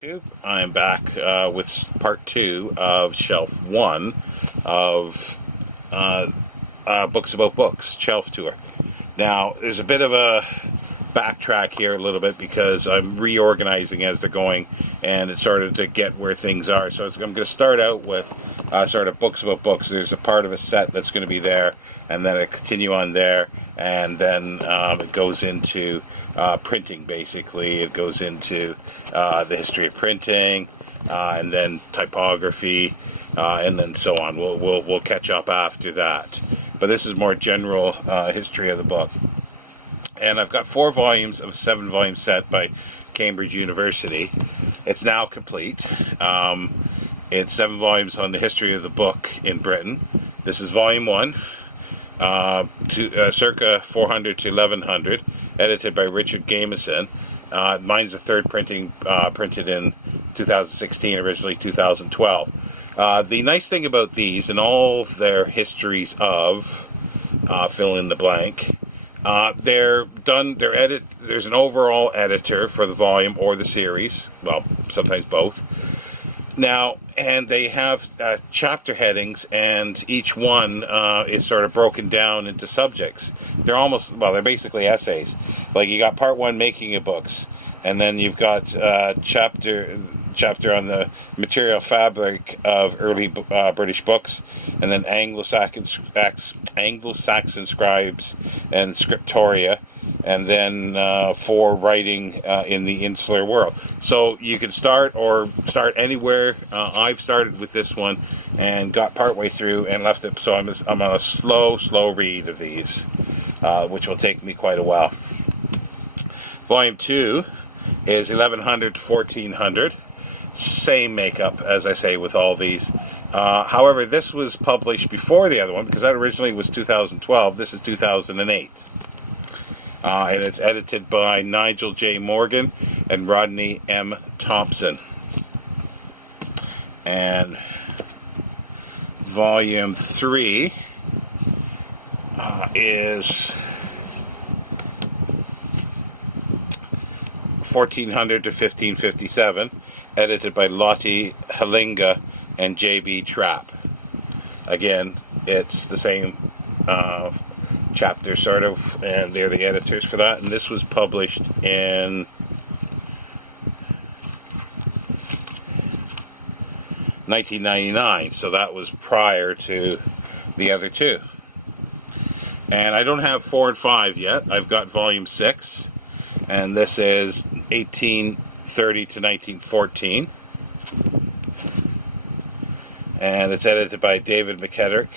I'm back with part two of shelf one of Books About Books, shelf tour. Now, there's a bit of a backtrack here a little bit because I'm reorganizing as they're going, and it's started to get where things are. So I'm going to start out with sort of Books About Books. There's a part of a set that's going to be there, and then I continue on there, and then it goes into printing, basically. It goes into the history of printing, and then typography, and then so on. We'll catch up after that. But this is more general history of the book. And I've got 4 volumes of a 7-volume set by Cambridge University. It's now complete. It's 7 volumes on the history of the book in Britain. This is volume 1, circa 400 to 1100, edited by Richard Gameson. Mine's the third printing, printed in 2016, originally 2012. The nice thing about these and all their histories of fill in the blank, they're edit. There's an overall editor for the volume or the series. Well, sometimes both. Now, and they have chapter headings, and each one is sort of broken down into subjects. They're basically essays. Like, you got part 1, making of books, and then you've got chapter on the material fabric of early British books, and then Anglo-Saxon scribes and scriptoria, and then for writing in the insular world. So you can start anywhere. I've started with this one and got partway through and left it. So I'm on a slow read of these, which will take me quite a while. Volume 2 is 1100 to 1400. Same makeup, as I say, with all these. However, this was published before the other one, because that originally was 2012. This is 2008. And it's edited by Nigel J. Morgan and Rodney M. Thompson. And volume 3 is 1400 to 1557, edited by Lottie Halinga and J.B. Trapp. Again, it's the same chapter, sort of, and they're the editors for that. And this was published in 1999, so that was prior to the other two. And I don't have 4 and 5 yet. I've got volume 6, and this is 1830 to 1914. And it's edited by David McKettrick.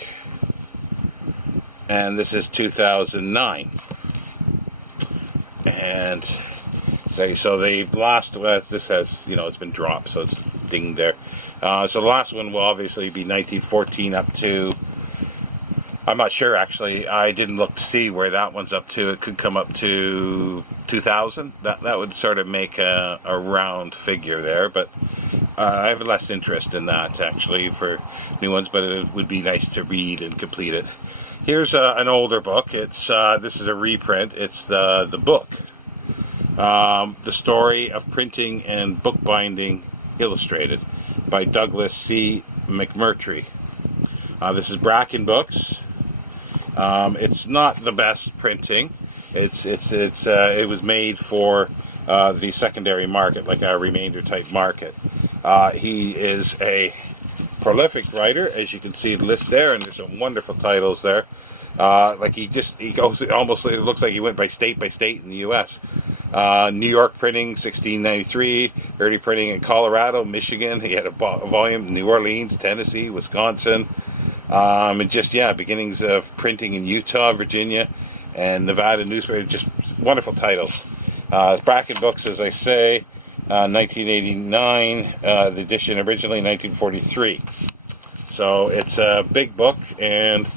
And this is 2009. And so the last, this has, it's been dropped, so it's dinged there. So the last one will obviously be 1914 up to, I'm not sure actually, I didn't look to see where that one's up to. It could come up to 2000. That would sort of make a round figure there, but I have less interest in that actually for new ones, but it would be nice to read and complete it. Here's an older book. This is a reprint. It's the book, The Story of Printing and Bookbinding Illustrated by Douglas C. McMurtry. This is Bracken Books. It's not the best printing. It was made for the secondary market, like a remainder type market. He is a prolific writer, as you can see the list there, and there's some wonderful titles there. He goes, almost, it looks like he went by state in the U.S. New York printing, 1693, early printing in Colorado, Michigan. He had a volume in New Orleans, Tennessee, Wisconsin, and beginnings of printing in Utah, Virginia, and Nevada newspaper. Just wonderful titles. Bracken Books, as I say, 1989, the edition originally 1943. So it's a big book, and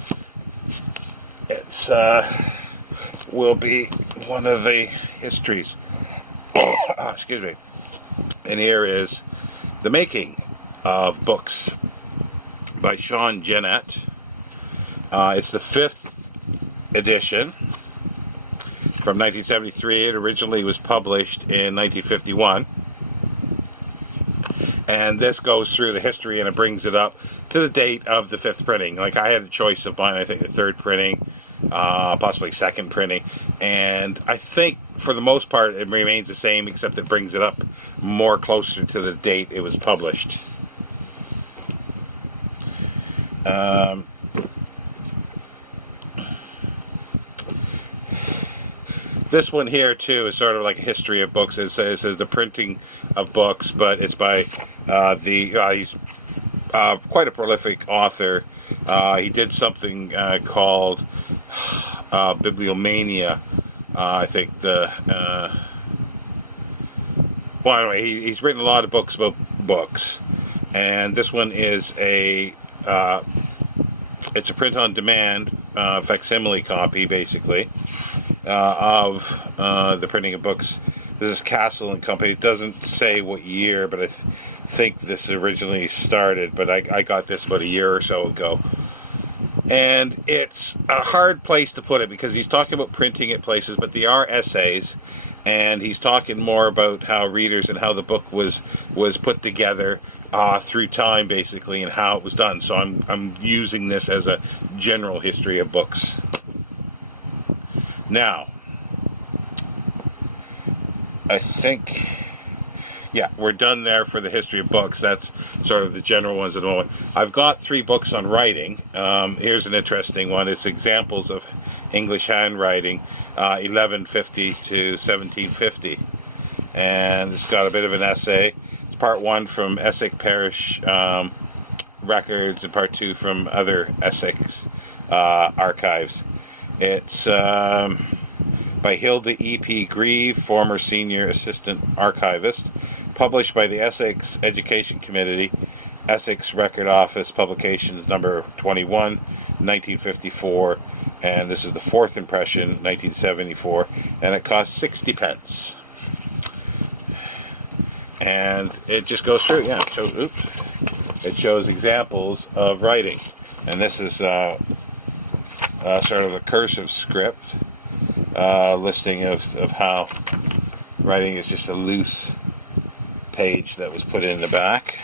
it's will be one of the histories. Excuse me. And here is The Making of Books by Sean Gennett. It's the 5th edition from 1973. It originally was published in 1951. And this goes through the history and it brings it up to the date of the 5th printing. Like, I had a choice of buying, I think, the 3rd printing, possibly 2nd printing, and I think for the most part it remains the same, except it brings it up more closer to the date it was published. This one here too is sort of like a history of books. It says the printing of books, but it's by he's quite a prolific author. He did something called Bibliomania. I think well, anyway, he's written a lot of books about books, and this one is it's a print-on-demand facsimile copy, basically, of the printing of books. This is Castle and Company. It doesn't say what year, but I think this originally started, but I got this about a year or so ago. And it's a hard place to put it, because he's talking about printing at places, but they are essays, and he's talking more about how readers and how the book was put together through time, basically, and how it was done. So I'm using this as a general history of books. Now, I think, yeah, we're done there for the history of books. That's sort of the general ones at the moment. I've got 3 books on writing. Here's an interesting one. It's examples of English handwriting, 1150 to 1750. And it's got a bit of an essay. It's part 1 from Essex Parish records and part 2 from other Essex archives. It's by Hilda E.P. Grieve, former senior assistant archivist, published by the Essex Education Committee, Essex Record Office, Publications number 21, 1954, and this is the 4th impression, 1974, and it costs 60 pence. And it just goes through, yeah, it shows examples of writing. And this is sort of a cursive script, listing of how writing is just a loose page that was put in the back.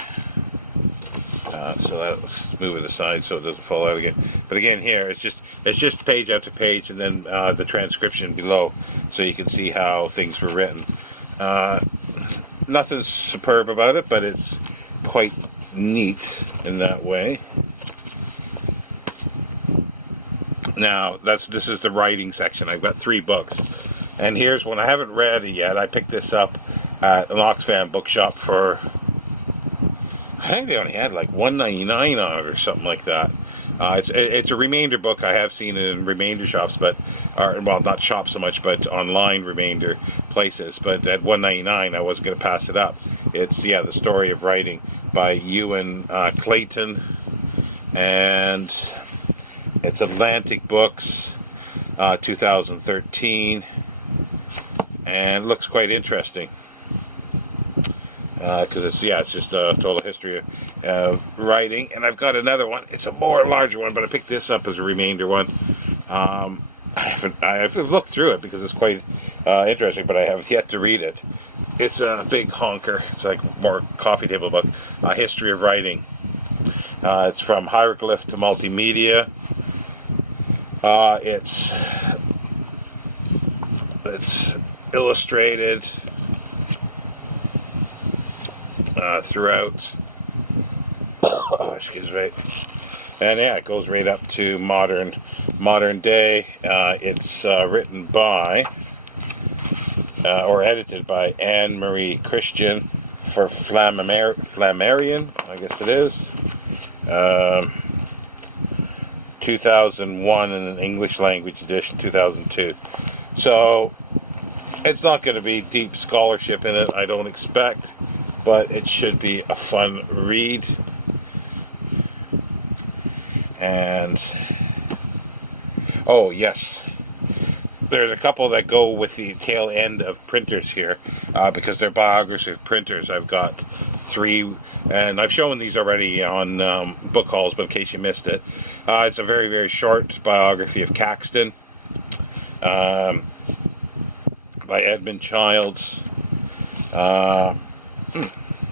So let's move it aside so it doesn't fall out again. But again, here it's just page after page, and then the transcription below, so you can see how things were written. Nothing superb about it, but it's quite neat in that way. Now, this is the writing section. I've got 3 books. And here's one. I haven't read it yet. I picked this up at an Oxfam bookshop for, I think they only had like $1.99 on it or something like that. It's a remainder book. I have seen it in remainder shops, well, not shops so much, but online remainder places. But at $1.99, I wasn't going to pass it up. It's, yeah, The Story of Writing by Ewan Clayton. And it's Atlantic Books, 2013, and it looks quite interesting, because it's just a total history of writing. And I've got another one. It's a more larger one, but I picked this up as a remainder one. I've looked through it because it's quite interesting, but I have yet to read it. It's a big honker. It's like more coffee table book, History of Writing. It's From Hieroglyph to Multimedia. It's illustrated throughout. Oh, excuse me. And yeah, it goes right up to modern day. It's written by or edited by Anne Marie Christian for Flammarion, I guess it is. 2001, and an English language edition 2002. So it's not going to be deep scholarship in it, I don't expect, but it should be a fun read. And oh yes, there's a couple that go with the tail end of printers here, because they're biography of printers. I've got 3, and I've shown these already on book hauls, but in case you missed it, it's a very, very short biography of Caxton, by Edmund Childs.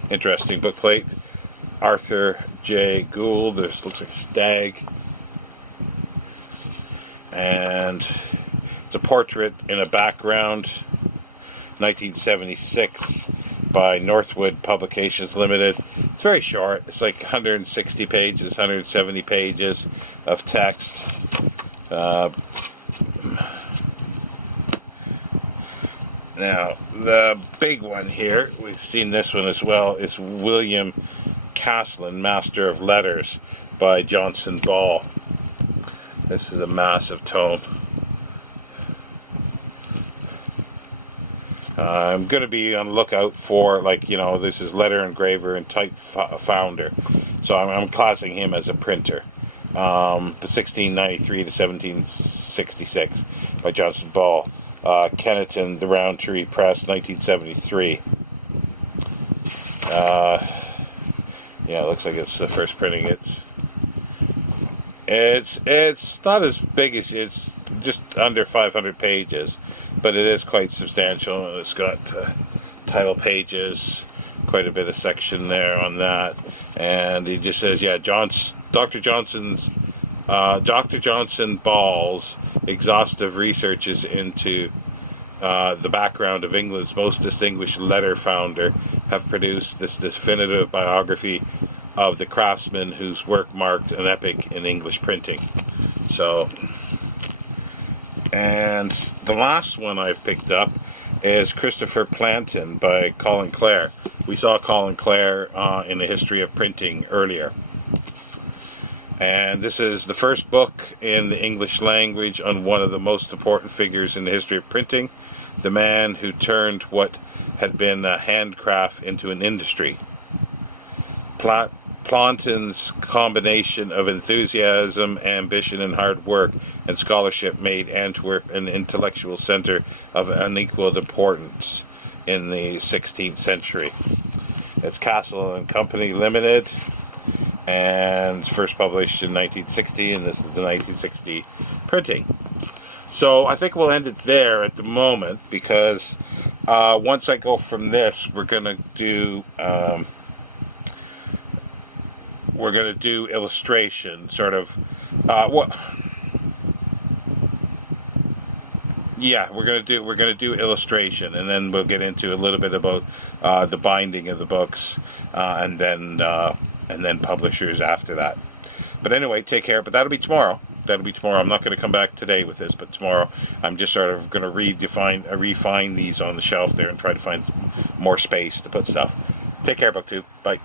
Interesting bookplate. Arthur J. Gould. This looks like a stag. And it's a portrait in a background. 1976 by Northwood Publications Limited. It's very short. It's like 160 pages, 170 pages of text. Now, the big one here, we've seen this one as well, is William Caslin, Master of Letters, by Johnson Ball. This is a massive tome. I'm going to be on the lookout for, like, you know, this is letter engraver and type founder. So I'm classing him as a printer. 1693 to 1766 by Johnson Ball. Kenneton, The Roundtree Press, 1973. Yeah, it looks like it's the first printing. It's not as big as, it's just under 500 pages, but it is quite substantial. It's got title pages, quite a bit of section there on that, and he just says, yeah, Dr. Johnson Ball's exhaustive researches into the background of England's most distinguished letter founder have produced this definitive biography of the craftsman whose work marked an epoch in English printing. So, and the last one I've picked up is Christopher Plantin by Colin Clare. We saw Colin Clare in the history of printing earlier. And this is the first book in the English language on one of the most important figures in the history of printing, the man who turned what had been a handcraft into an industry. Plantin's combination of enthusiasm, ambition, and hard work and scholarship made Antwerp an intellectual centre of unequalled importance in the 16th century. It's Castle and Company Limited, and first published in 1960, and this is the 1960 printing. So I think we'll end it there at the moment, because once I go from this, we're going to do illustration, sort of. Yeah, we're gonna do illustration, and then we'll get into a little bit about the binding of the books, and then publishers after that. But anyway, take care. But that'll be tomorrow. I'm not going to come back today with this, but tomorrow I'm just sort of going to refine these on the shelf there and try to find more space to put stuff. Take care, BookTube. Bye.